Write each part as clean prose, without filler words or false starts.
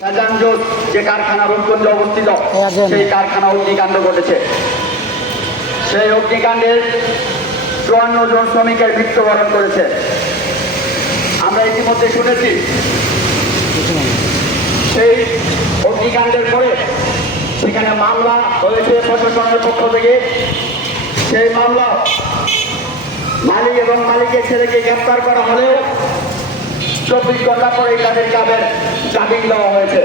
শাহজাহানজোট যে কারখানা রূপগঞ্জে অবস্থিত, সেই কারখানা অগ্নিকাণ্ড ঘটেছে। সেই অগ্নিকাণ্ডের 54 জন শ্রমিকের মৃত্যুবরণ করেছে। আমরা ইতিমধ্যে শুনেছি সেই অগ্নিকাণ্ডের পরে সেখানে মামলা হয়েছে প্রশাসনের পক্ষ থেকে। সেই মামলা মালিক এবং মালিকের ছেলেকে গ্রেপ্তার করা হলেও 24 ঘন্টা পরে তাদেরকে আবার জামিন দেওয়া হয়েছে।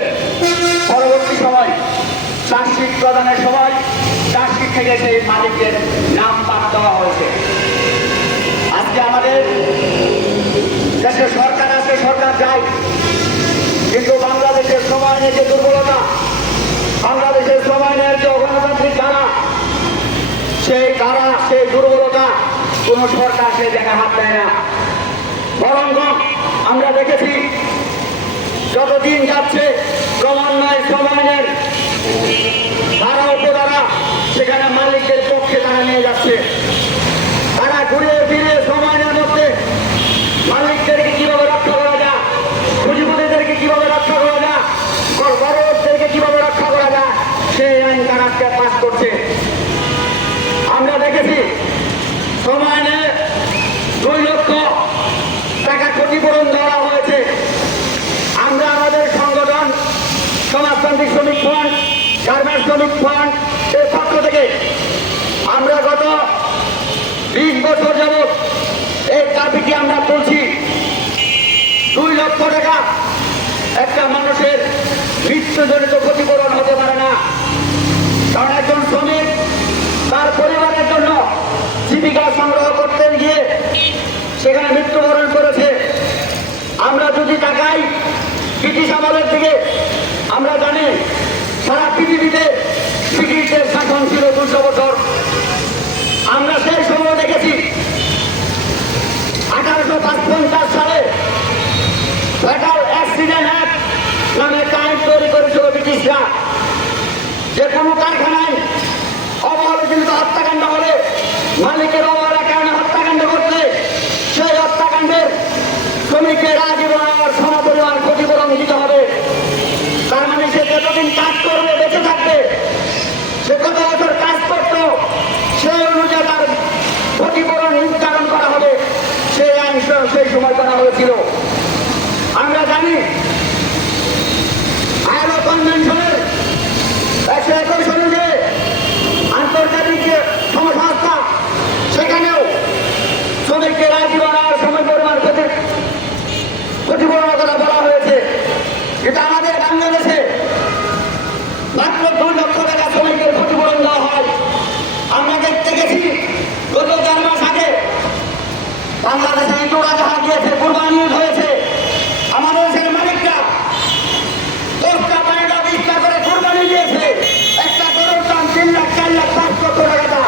পরবর্তী সময় চার্জশিট প্রদানের সময় চার্জশিট থেকে সেই মালিকের নাম বাদ দেওয়া হয়েছে। আজকে আমাদের দেশে সরকার আছে, সরকার যায়, কিন্তু বাংলাদেশের সময় নিয়ে যে দুর্বলতা, বাংলাদেশের সময় নিয়ে যে অগণতান্ত্রিক ধারা, সেই দুর্বলতা কোন সরকার সে জায়গায় হাত দেয় না। বরং আমরা দেখেছি যতদিন যাচ্ছে ক্রমান্বয়ে সময়ের ধারা উপধারা সেখানে মালিকদের পক্ষে তারা নিয়ে যাচ্ছে। তারা ঘুরে ফিরে সময়ের মধ্যে মালিকদেরকে কিভাবে রক্ষা করা যায়, পুঁজিপতিদেরকে কিভাবে রক্ষা করা যায়, বড়দেরকে কিভাবে রক্ষা করা যায়, সেই আইন তারা আজকে পাস করছে। আমরা দেখেছি সময়ে 2 লক্ষ টাকা ক্ষতিপূরণ দেওয়া হয়েছে। আমরা আমাদের সংগঠন সমাজতান্ত্রিক শ্রমিক ফ্রন্ট, গার্মেন্টস শ্রমিক ফ্রন্ট এর পক্ষ থেকে আমরা গত 20 বছর যাবৎ এই দাবিটি আমরা তুলছি। 2 লক্ষ টাকা একটা মানুষের মৃত্যুজনিত ক্ষতিপূরণ হতে পারে না, কারণ একজন শ্রমিক তার পরিবারের জন্য জীবিকা সংগ্রহ করতে গিয়ে সেখানে মৃত্যুবরণ করেছে। আমরা যদি তাকাই ব্রিটিশ আমলের দিকে, আমরা জানি সারা পৃথিবীতে ব্রিটিশদের শাসন ছিল 200 বছর। আমরা সেই সময় দেখেছি 1855 সালে ফেডারেল অ্যাক্সিডেন্ট অ্যাক্ট নামে একটা আইন তৈরি করেছিল ব্রিটিশরা, যে কোনো কারখানায় অবহেলিত হত্যাকাণ্ড হলে মালিকের অবহেলার কারণে হত্যাকাণ্ড করতে সেই হত্যাকাণ্ডের শ্রমিকের আজীবন সমপরিমাণ ক্ষতিপূরণ দিতে হবে। তার মানে সে যতদিন কাজ করবে, বেঁচে থাকবে, সে কত বছর কাজ করত সেই অনুযায়ী তার ক্ষতিপূরণ নির্ধারণ করা হবে। সেই আইন সেই সময় করা হয়েছিল। আমরা জানি আইএলও কনভেনশনের 121 অনুযায়ী আন্তর্জাতিক যে সংস্থা, সেখানেও শ্রমিকদের আজীবন আর সময় পরিমাণ ক্ষতিপূরণের কথা বলা হয়েছে। কিন্তু আমাদের বাংলাদেশে মাত্র 2 লক্ষ টাকা শ্রমিকের ক্ষতিপূরণ দেওয়া হয়। আমরা দেখতে গেছি গত 4 মাস আগে বাংলাদেশে উড়োজাহাজ গিয়েছে, কুরবানি হয়েছে। আমাদের দেশের মালিকরা 10টা 12টা 20টা করে কুরবানি দিয়েছে। একটা গরুর দাম 3 লাখ 4 লাখ 5 লক্ষ টাকা।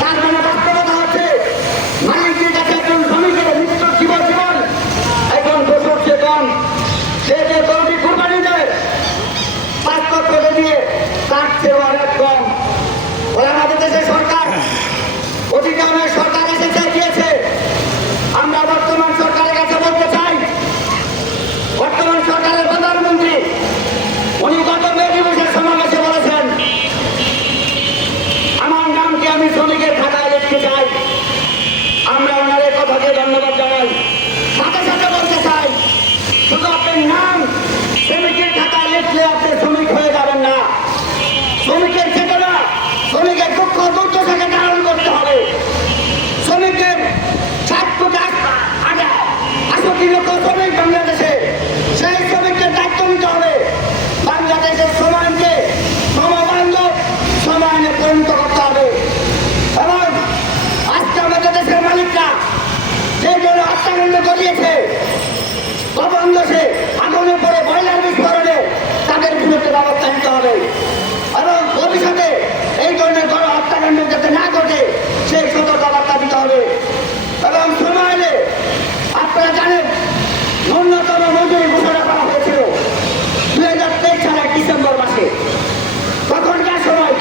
তার মানে বাস্তবতা হচ্ছে মালিকদের কাছে একজন শ্রমিকের মৃত্যুর জীবন একজন বছর সে কম। সে যে গরুটি কুরবানি দেয় 5 লক্ষ দিয়ে তার চেয়ে অনেক কম। আমাদের দেশের সরকার অধিকাংশ সরকার এসেছে দিয়েছে। আমরা বর্তমান সরকারের কাছে বলতে চাই, বর্তমান সরকারের প্রধানমন্ত্রী উনি গত মে দিবসের সমাবেশে বলেছেন, আমার নামকে আমি শ্রমিকের খাতায় লিখতে চাই। আমরা ওনার এই কথাকে ধন্যবাদ জানাই। সাথে সাথে বলতে চাই, শুধু আপনার নাম শ্রমিকের খাতায় লিখলে আপনি শ্রমিক হয়ে যাবেন না। শ্রমিকের চেতনা, শ্রমিকের দুঃখ দুর্দশাকে ধারণ করতে হবে। শ্রমিকের 68 লক্ষ শ্রমিক বাংলাদেশে, সেই শ্রমিকদের দায়িত্ব নিতে হবে। বাংলাদেশের সমাজকে সমবান্ধব সমাজে পরিণত করতে হবে। এবং আজকে আমাদের দেশের মালিকরা যে জন্য হত্যাকাণ্ড করিয়েছে, গবন্ধে আগুনের পরে বয়লার বিস্ফোরণে, তাদের বিরুদ্ধে ব্যবস্থা নিতে হবে। এবং ভবিষ্যতে এই ধরনের গণ হত্যাকাণ্ড যাতে না ঘটে সেই সতর্কবার্তা দিতে হবে। এবং সময়ে আপনারা জানেন ন্যূনতম মজুরি ঘোষণা করা হয়েছিল 2023 সালের ডিসেম্বর মাসে। তখনকার সময়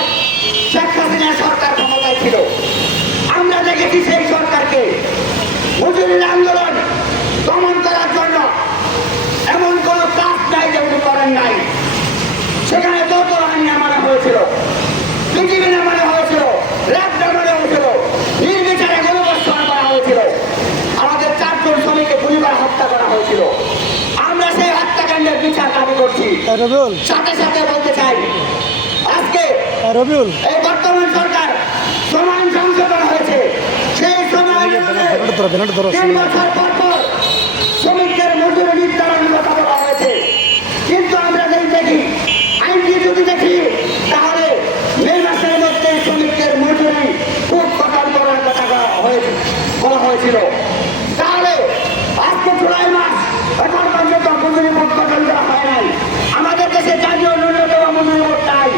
শেখ হাসিনা সরকার ক্ষমতায় ছিল। আমরা দেখেছি সেই সরকারকে মজুরির আন্দোলন দমন করার জন্য এমন কোন কাজ নাই যে রবিউল সাথে সাথে বলতে চাই আজকে রবিউল এই বর্তমান সরকার সমান সংশোধন হয়েছে সেই সময়ের মধ্যে 3 বছর পর পর শ্রমিকদের মজুরি নির্ধারণের কথা বলা হয়েছে, কিন্তু আমরা যদি দেখি আইনটি যদি দেখি তাহলে মে মাসের মধ্যে শ্রমিকদের মজুরি খুব কঠোর করার কথা বলা হয়েছিল। তাহলে আজকে জুলাই মাস এখন পর্যন্ত মজুরি বোর্ড গঠন করা হয় নাই। আমাদের দেশে জাতীয় ন্যূনতম মজুরি বোর্ড নাই।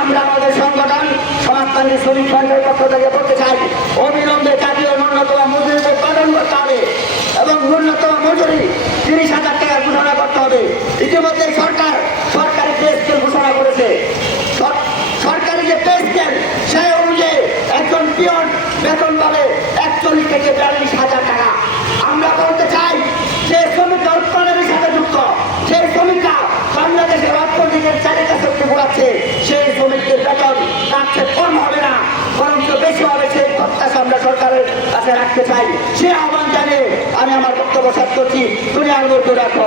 আমরা আমাদের সংগঠন সমাজতান্ত্রিক শ্রমিক সংঘের পক্ষ থেকে বলতে চাই অবিলম্বে জাতীয় ন্যূনতম মজুরি বোর্ড গঠন করতে হবে এবং ন্যূনতম মজুরি 30,000 টাকা ঘোষণা করতে হবে। ইতিমধ্যে সরকারি পে স্কেল ঘোষণা করেছে। সরকারি যে পে স্কেল সেই অনুযায়ী একজন পিয়ন বেতন পাবে 41 থেকে 42,000 টাকা। আমরা বলতে চাই যে শ্রমিকরা উৎপাদনের সাথে যুক্ত, সেই শ্রমিকরা বাংলাদেশের অর্থনীতির চালিকা শক্তি ঘোরাচ্ছে, সেই শ্রমিকদের বেতন তার চেয়ে কম হবে না, বরঞ্চ বেশি হবে, সেই প্রত্যাশা আমরা সরকারের কাছে রাখতে চাই। সে আহ্বান জানিয়ে আমি আমার বক্তব্য শেষ করছি। দুনিয়ার মধ্যে রাখো।